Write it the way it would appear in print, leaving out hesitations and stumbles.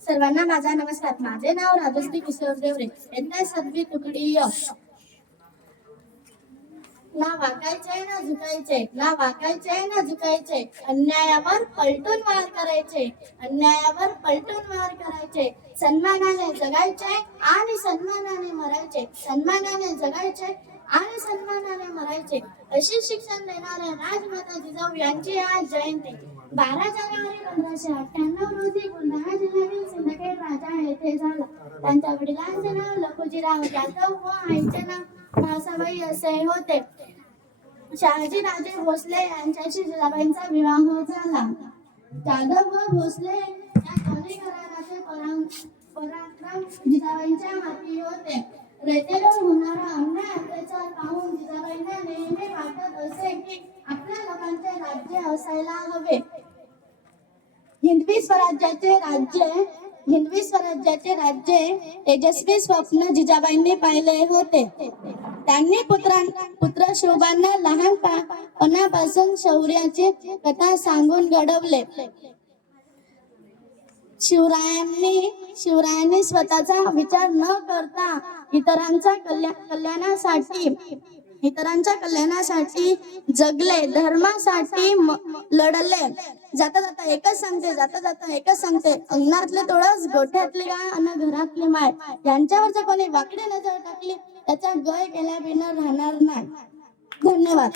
सर्वांना माझा नमस्कार. माझे नाव राजश्री किशोर देवरे. इयत्ता 7वी तुकडी य. ना वाकायचे ना झुकायचे, ना वाकायचे ना झुकायचे, अन्यायावर पलटून वार करायचे, अन्यायावर पलटून वार करायचे, सन्मानाने जगायचे आणि सन्मानाने मरायचे, सन्मानाने जगायचे आणि सन्मानाने मरायचे. अशी शिक्षण देणाऱ्या राजमाता जिजाऊ यांची आज जयंती. 12 जानेवारी 1598 रोजी बुलढाणा जिल्ह्यातील सिंदखेड राजा येथे झाला. त्यांच्या वडिलांचे नाव लखुजीराव जाधव व आईचे नाव म्हाळसाबाई असे होते. शहाजी राजे भोसले यांच्याशी जिजाबाईंचा विवाह झाला. जाधव व भोसले या दोन्ही घराण्याचे पराक्रम जिजाबाईंच्या हाती होते. रयतेवर होणारा अन्याय अत्याचार पाहून जिजाबाईंना नेहमी वाटत असे की आपल्या लोकांचे राज्य असायला हवे. हिंदवी स्वराज्याचे राज्य तेजस्वी स्वप्न जिजाबाईंनी पाहिले होते. त्यांनी पुत्र शिवबांना लहानपणापासून शौर्याची कथा सांगून घडवले. शिवरायांनी स्वतःचा विचार न करता इतरांच्या कल्याणासाठी जगले, धर्मासाठी लढले. जाता जाता एकच सांगते, अंगणातले तुळस, गोठ्यातली गाय आणि घरातली माय यांच्यावर जर कोणी वाकडी नजर टाकली त्याचा गय केल्याविना राहणार नाही. धन्यवाद.